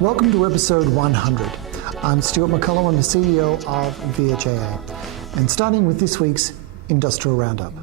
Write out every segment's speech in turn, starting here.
Welcome to episode 100. I'm Stuart McCullough, I'm the CEO of VHIA. And starting with this week's Industrial Roundup.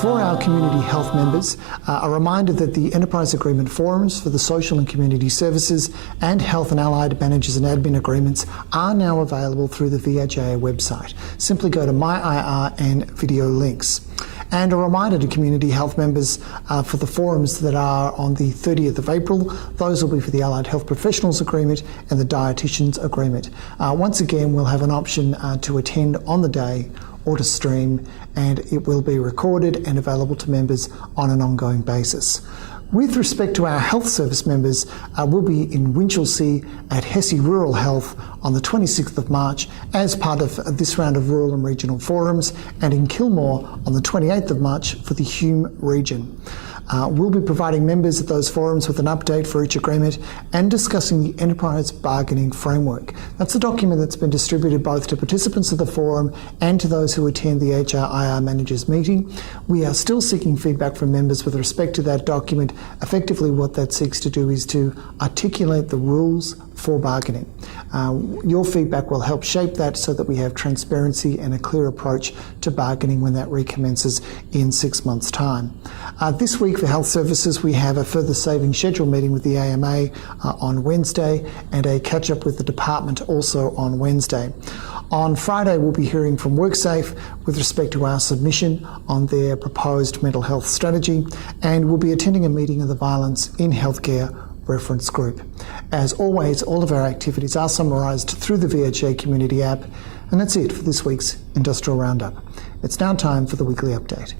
For our community health members, a reminder that the Enterprise Agreement forums for the social and community services and health and allied managers and admin agreements are now available through the VHIA website. Simply go to My IR and video links. And a reminder to community health members for the forums that are on the 30th of April. Those will be for the Allied Health Professionals Agreement and the Dietitians Agreement. Once again, we'll have an option to attend on the day or to stream, and it will be recorded and available to members on an ongoing basis. With respect to our health service members, we'll be in Winchelsea at Hesse Rural Health on the 26th of March as part of this round of rural and regional forums, and in Kilmore on the 28th of March for the Hume region. We'll be providing members at those forums with an update for each agreement and discussing the Enterprise Bargaining Framework. That's a document that's been distributed both to participants of the forum and to those who attend the HRIR Managers Meeting. We are still seeking feedback from members with respect to that document. Effectively, what that seeks to do is to articulate the rules for bargaining. Your feedback will help shape that so that we have transparency and a clear approach to bargaining when that recommences in 6 months' time. This week for health services, we have a further savings schedule meeting with the AMA on Wednesday and a catch-up with the department also on Wednesday. On Friday, we'll be hearing from WorkSafe with respect to our submission on their proposed mental health strategy, and we'll be attending a meeting of the Violence in Healthcare Reference Group. As always, all of our activities are summarised through the VHA community app, and that's it for this week's Industrial Roundup. It's now time for the weekly update.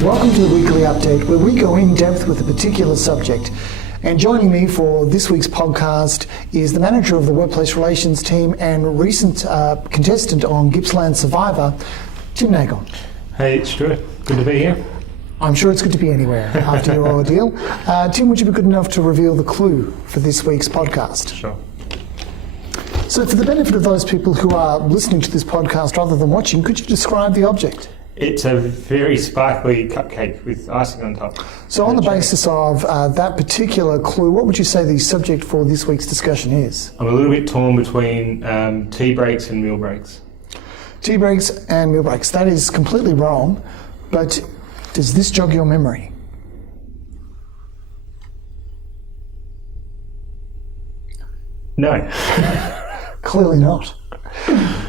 Welcome to the weekly update, where we go in depth with a particular subject. And joining me for this week's podcast is the manager of the Workplace Relations team and recent contestant on Gippsland Survivor, Tim Nagle. Hey, it's Stuart. Good to be here. I'm sure it's good to be anywhere after your ordeal. Tim, would you be good enough to reveal the clue for this week's podcast? Sure. So for the benefit of those people who are listening to this podcast rather than watching, could you describe the object? It's a very sparkly cupcake with icing on top. So on the basis of that particular clue, what would you say the subject for this week's discussion is? I'm a little bit torn between tea breaks and meal breaks. Tea breaks and meal breaks. That is completely wrong, but does this jog your memory? No. Clearly not.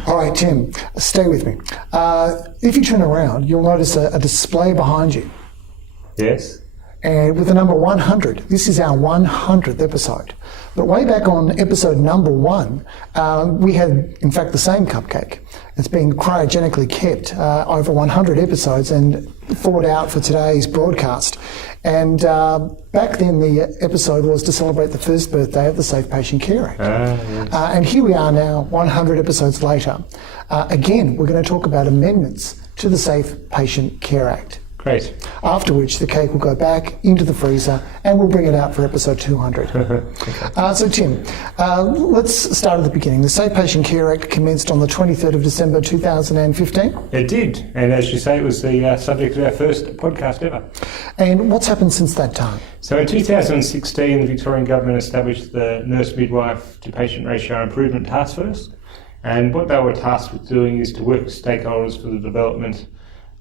All right, Tim, stay with me. If you turn around, you'll notice a display behind you. Yes. And with the number 100, this is our 100th episode. But way back on episode number 1, we had, in fact, the same cupcake. It's been cryogenically kept over 100 episodes and thawed out for today's broadcast. And back then, the episode was to celebrate the first birthday of the Safe Patient Care Act. Yes. And here we are now, 100 episodes later. Again, we're going to talk about amendments to the Safe Patient Care Act. Great. After which the cake will go back into the freezer and we'll bring it out for episode 200. Okay. So Tim, let's start at the beginning. The Safe Patient Care Act commenced on the 23rd of December 2015. It did, and as you say, it was the subject of our first podcast ever. And what's happened since that time? So in 2016, the Victorian Government established the Nurse Midwife to Patient Ratio Improvement Task Force, and what they were tasked with doing is to work with stakeholders for the development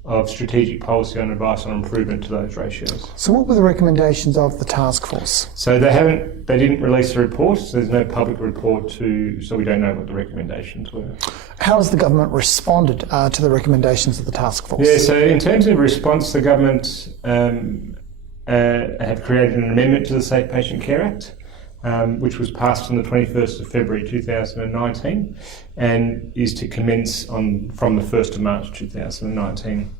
of strategic policy and advice on improvement to those ratios. So what were the recommendations of the task force? So they didn't release a report, so there's no public report so we don't know what the recommendations were. How has the government responded to the recommendations of the task force? Yeah, so in terms of response, the government have created an amendment to the Safe Patient Care Act, which was passed on the 21st of February 2019 and is to commence from the 1st of March 2019.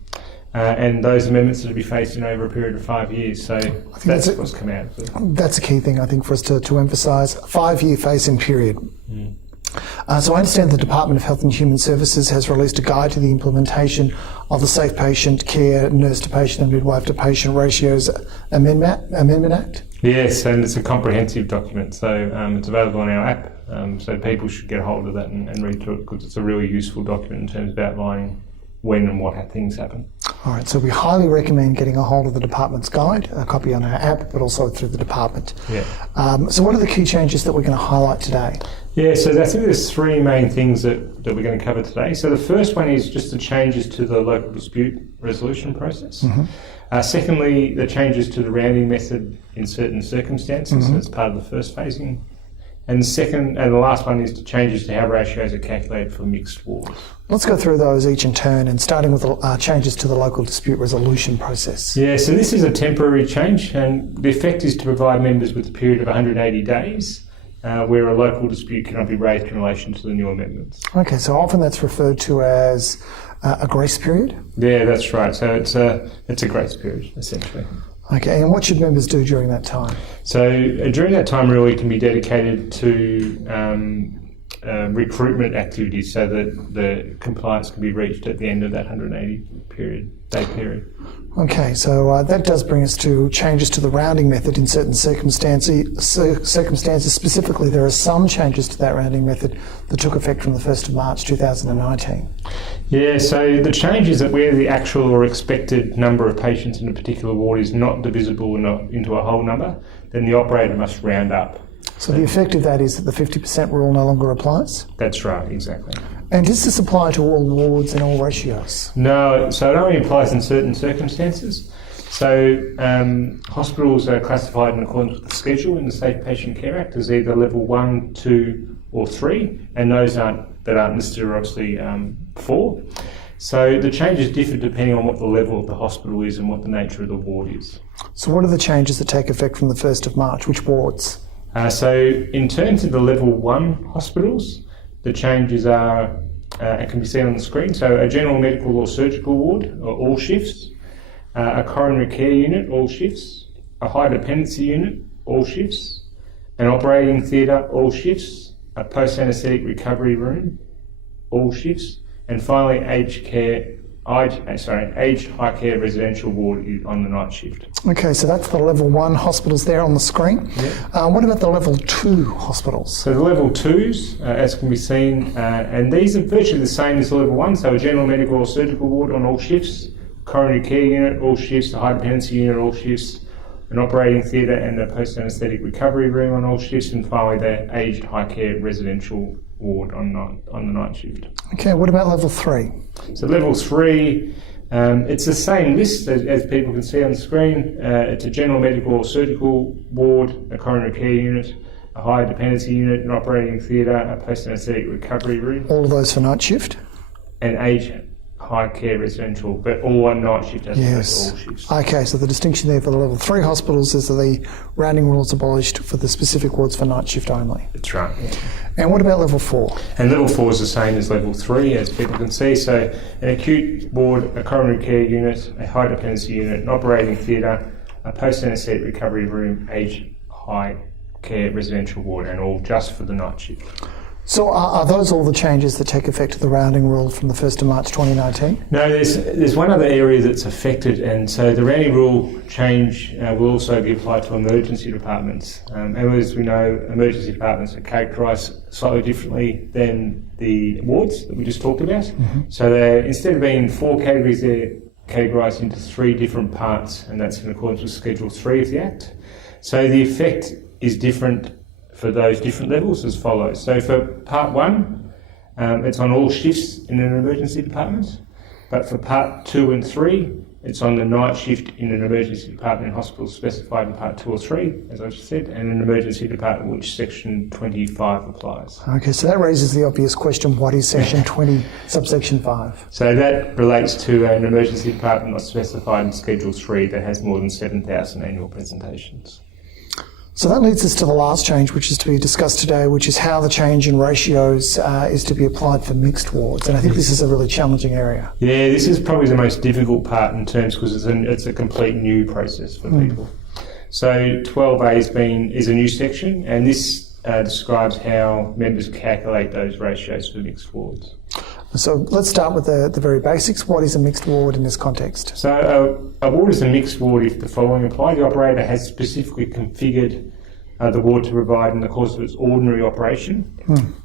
And those amendments are to be phased in over a period of 5 years. So that's what's come out. That's a key thing, I think, for us to emphasise. 5-year phase-in period. So I understand the Department of Health and Human Services has released a guide to the implementation of the Safe Patient Care, Nurse to Patient and Midwife to Patient Ratios Amendment Act. Yes, and it's a comprehensive document, so it's available on our app, so people should get a hold of that and read through it, because it's a really useful document in terms of outlining when and what things happen. All right, so we highly recommend getting a hold of the department's guide, a copy on our app, but also through the department. Yeah. So what are the key changes that we're going to highlight today? Yeah, so I think there's three main things that we're going to cover today. So the first one is just the changes to the local dispute resolution process. Secondly, the changes to the rounding method in certain circumstances as part of the first phasing. And the last one is the changes to how ratios are calculated for mixed wards. Let's go through those each in turn, and starting with the changes to the local dispute resolution process. Yeah, so this is a temporary change, and the effect is to provide members with a period of 180 days where a local dispute cannot be raised in relation to the new amendments. Okay, so often that's referred to as a grace period? Yeah, that's right. So it's a grace period, essentially. Okay, and what should members do during that time? So during that time really can be dedicated to recruitment activities so that the compliance can be reached at the end of that 180 day period. Okay, so that does bring us to changes to the rounding method in certain circumstances. Specifically, there are some changes to that rounding method that took effect from the 1st of March 2019. Yeah, so the change is that where the actual or expected number of patients in a particular ward is not divisible into a whole number, then the operator must round up. So the effect of that is that the 50% rule no longer applies? That's right, exactly. And does this apply to all wards and all ratios? No, so it only applies in certain circumstances. So hospitals are classified in accordance with the schedule in the Safe Patient Care Act as either level 1, 2 or 3, and those that aren't listed are obviously 4. So the changes differ depending on what the level of the hospital is and what the nature of the ward is. So what are the changes that take effect from the 1st of March? Which wards? So in terms of the level 1 hospitals, the changes are, can be seen on the screen. So a general medical or surgical ward, or all shifts, a coronary care unit, all shifts, a high dependency unit, all shifts, an operating theatre, all shifts, a post-anaesthetic recovery room, all shifts, and finally aged high care residential ward on the night shift. Okay, so that's the level 1 hospitals there on the screen. Yeah. What about the level 2 hospitals? So the level 2s, as can be seen, and these are virtually the same as the level 1, so a general medical or surgical ward on all shifts, coronary care unit, all shifts, a high dependency unit, all shifts, an operating theatre and a post-anaesthetic recovery room on all shifts, and finally the aged high care residential ward on the night shift. Okay, what about level 3? So level 3, it's the same list as people can see on the screen. It's a general medical or surgical ward, a coronary care unit, a high dependency unit, an operating theatre, a post-anaesthetic recovery room. All of those for night shift? And aged high care residential, but all on night shift as opposed to all shifts. Okay, so the distinction there for the level 3 hospitals is that the rounding rule is abolished for the specific wards for night shift only. That's right. Yeah. And what about level 4? And level 4 is the same as level 3, as people can see. So an acute ward, a coronary care unit, a high dependency unit, an operating theatre, a post-anaesthetic recovery room, aged high care residential ward, and all just for the night shift. So are those all the changes that take effect of the rounding rule from the 1st of March 2019? No, there's one other area that's affected, and so the rounding rule change will also be applied to emergency departments. And as we know, emergency departments are characterised slightly differently than the wards that we just talked about. So instead of being in 4 categories, they're categorised into 3 different parts, and that's in accordance with Schedule 3 of the Act. So the effect is different for those different levels as follows. So for Part 1, it's on all shifts in an emergency department, but for Part 2 and 3, it's on the night shift in an emergency department in hospitals specified in Part 2 or 3, as I just said, and an emergency department which Section 25 applies. Okay, so that raises the obvious question, what is Section 20, subsection 5? So that relates to an emergency department not specified in Schedule 3 that has more than 7,000 annual presentations. So that leads us to the last change, which is to be discussed today, which is how the change in ratios is to be applied for mixed wards. And I think this is a really challenging area. Yeah, this is probably the most difficult part in terms because it's a complete new process for people. So 12A is a new section, and this describes how members calculate those ratios for mixed wards. So let's start with the very basics. What is a mixed ward in this context? So a ward is a mixed ward if the following apply. The operator has specifically configured the ward to provide, in the course of its ordinary operation,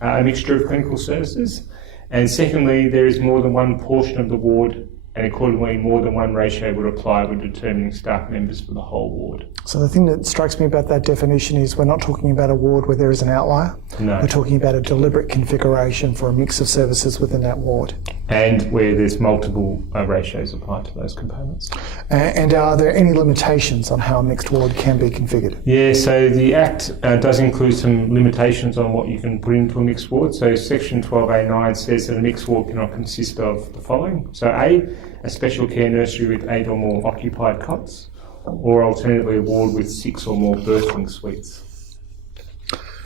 a mixture of clinical services. And secondly, there is more than one portion of the ward, and accordingly more than one ratio would apply when determining staff members for the whole ward. So the thing that strikes me about that definition is we're not talking about a ward where there is an outlier. No. We're talking about a deliberate configuration for a mix of services within that ward. And where there's multiple ratios applied to those components. And are there any limitations on how a mixed ward can be configured? Yeah, so the Act does include some limitations on what you can put into a mixed ward. So Section 12A9 says that a mixed ward cannot consist of the following. So a special care nursery with 8 or more occupied cots, or alternatively a ward with 6 or more birthing suites.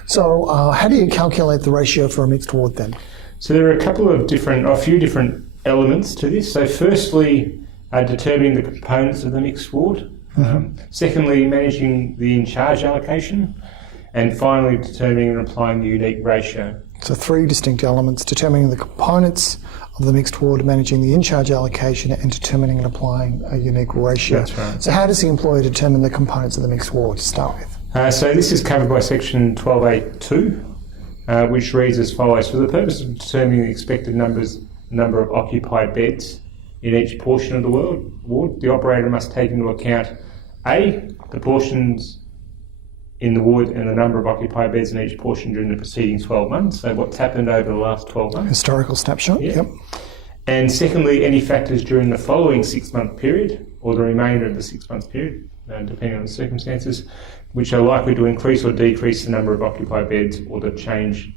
So how do you calculate the ratio for a mixed ward then? So there are a few different elements to this. So firstly, determining the components of the mixed ward. Secondly, managing the in-charge allocation. And finally, determining and applying the unique ratio. So 3 distinct elements: determining the components of the mixed ward, managing the in-charge allocation, and determining and applying a unique ratio. That's right. So how does the employer determine the components of the mixed ward to start with? So this is covered by Section 12A2, which reads as follows. For the purpose of determining the expected number of occupied beds in each portion of the ward, the operator must take into account A, the portions in the ward and the number of occupied beds in each portion during the preceding 12 months, so what's happened over the last 12 months. Historical snapshot, Yeah. yep. And secondly, any factors during the following 6-month period, or the remainder of the 6-month period, depending on the circumstances, which are likely to increase or decrease the number of occupied beds or to change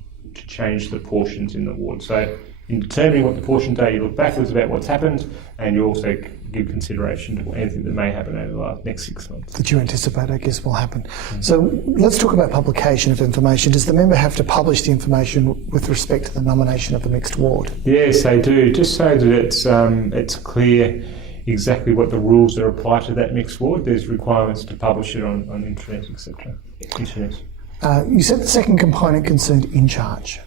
the portions in the ward. So in determining what the portions are, you look backwards about what's happened, and you also give consideration to anything that may happen over the next 6 months. That you anticipate, I guess, will happen. So let's talk about publication of information. Does the member have to publish the information with respect to the nomination of the mixed ward? Yes, they do, just so that it's clear exactly what the rules that apply to that mixed ward. There's requirements to publish it on internet, etc. You said the second component concerned in charge.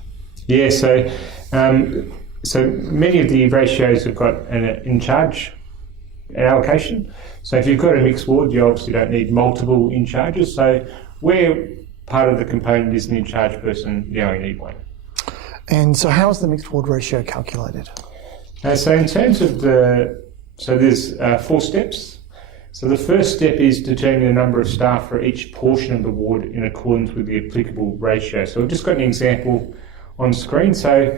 Yeah, so many of the ratios have got an in charge allocation. So if you've got a mixed ward, you obviously don't need multiple in charges. So where part of the component is an in charge person, you only need one. And so how is the mixed ward ratio calculated? So in terms of there's 4 steps. So the first step is determining the number of staff for each portion of the ward in accordance with the applicable ratio. So we've just got an example on screen. So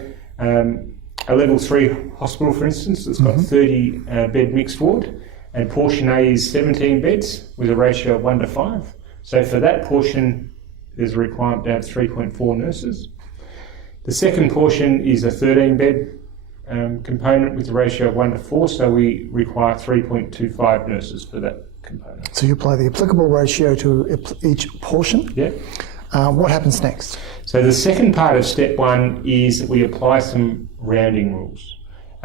a level 3 hospital, for instance, that's got 30 bed mixed ward, and portion A is 17 beds with a ratio of 1:5. So for that portion, there's a requirement to have 3.4 nurses. The second portion is a 13 bed component with a ratio of 1:4, so we require 3.25 nurses for that component. So you apply the applicable ratio to each portion. Yeah. What happens next? So the second part of step 1 is that we apply some rounding rules.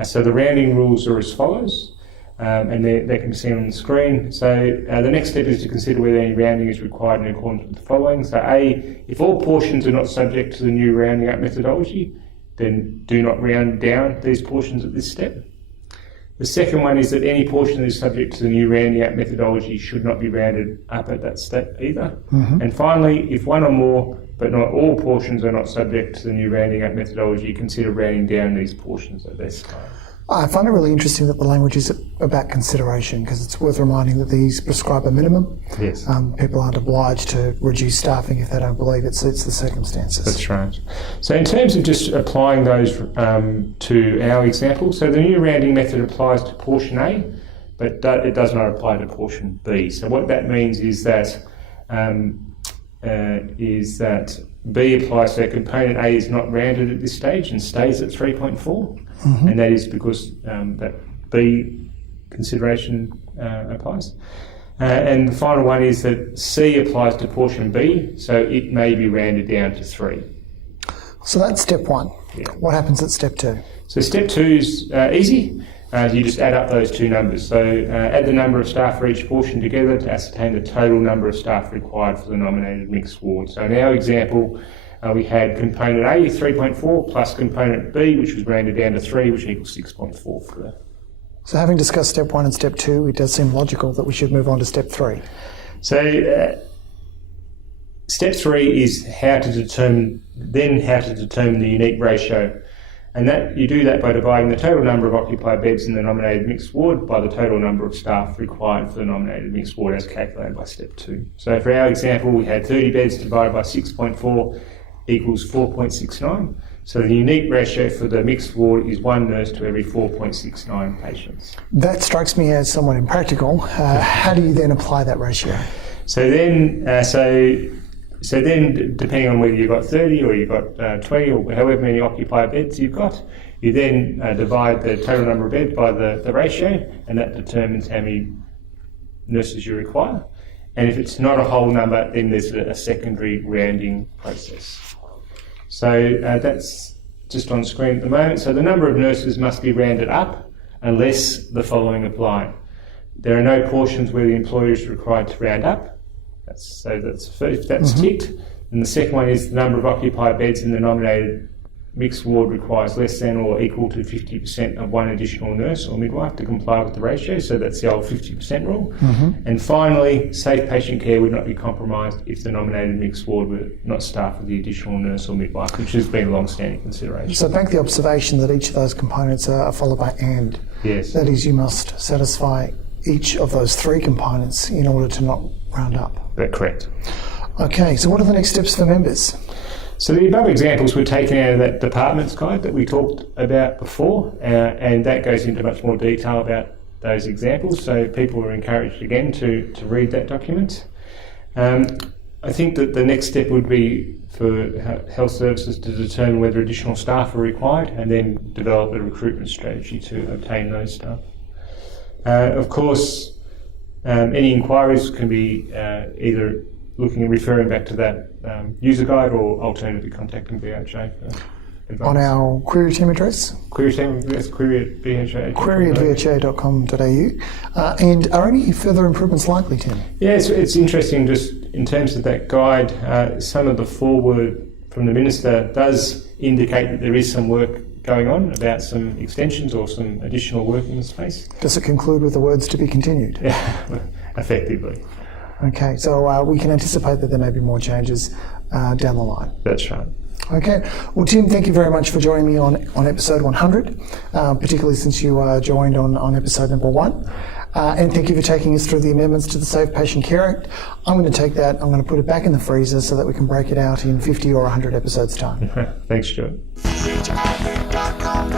So the rounding rules are as follows, and they can be seen on the screen. So the next step is to consider whether any rounding is required in accordance with the following. So A, if all portions are not subject to the new rounding up methodology, then do not round down these portions at this step. The second one is that any portion that is subject to the new rounding up methodology should not be rounded up at that step either. And finally, if one or more, but not all portions are not subject to the new rounding up methodology, consider rounding down these portions at this time. I find it really interesting that the language is about consideration, because it's worth reminding that these prescribe a minimum. Yes. People aren't obliged to reduce staffing if they don't believe it suits the circumstances. That's right. So in terms of just applying those to our example, so the new rounding method applies to portion A, but it does not apply to portion B. So what that means is that B applies, so component A is not rounded at this stage and stays at 3.4, and that is because that B consideration applies. And the final one is that C applies to portion B, so it may be rounded down to 3. So that's step 1. Yeah. What happens at step 2? So step 2 is easy. you just add up those two numbers. So add the number of staff for each portion together to ascertain the total number of staff required for the nominated mixed ward. So in our example, we had component A, 3.4, plus component B, which was rounded down to 3, which equals 6.4 for the... So having discussed step 1 and step 2, it does seem logical that we should move on to step 3. So step 3 is how to determine the unique ratio. And that you do that by dividing the total number of occupied beds in the nominated mixed ward by the total number of staff required for the nominated mixed ward as calculated by step 2. So for our example, we had 30 beds divided by 6.4 equals 4.69. So the unique ratio for the mixed ward is 1 nurse to every 4.69 patients. That strikes me as somewhat impractical. How do you then apply that ratio? So then, depending on whether you've got 30 or you've got 20 or however many occupied beds you've got, you then divide the total number of beds by the ratio, and that determines how many nurses you require. And if it's not a whole number, then there's a secondary rounding process. So that's just on screen at the moment. So the number of nurses must be rounded up unless the following apply. There are no portions where the employer is required to round up. If that's ticked. And the second one is the number of occupied beds in the nominated mixed ward requires less than or equal to 50% of one additional nurse or midwife to comply with the ratio. So that's the old 50% rule. And finally, safe patient care would not be compromised if the nominated mixed ward were not staffed with the additional nurse or midwife, which has been a long-standing consideration. So make the observation that each of those components are followed by AND. Yes. That is, you must satisfy each of those 3 components in order to not round up. That's correct. Okay, so what are the next steps for members? So the above examples were taken out of that department's guide that we talked about before, and that goes into much more detail about those examples, so people are encouraged again to read that document. I think that the next step would be for health services to determine whether additional staff are required and then develop a recruitment strategy to obtain those staff. Of course, any inquiries can be either looking and referring back to that user guide or alternatively contacting VHIA for advice. On our query team address? Query team address, query at VHIA. Query at vhia.com.au. And are any further improvements likely, Tim? Yeah, it's interesting just in terms of that guide. Some of the foreword from the Minister does indicate that there is some work going on about some extensions or some additional work in the space. Does it conclude with the words to be continued? Yeah, effectively. Okay, so we can anticipate that there may be more changes down the line. That's right. Okay, well Tim, thank you very much for joining me on episode 100, particularly since you joined on episode number 1. And thank you for taking us through the amendments to the Safe Patient Care Act. I'm going to take that, I'm going to put it back in the freezer so that we can break it out in 50 or 100 episodes' time. Thanks, Stuart. VHIA.com.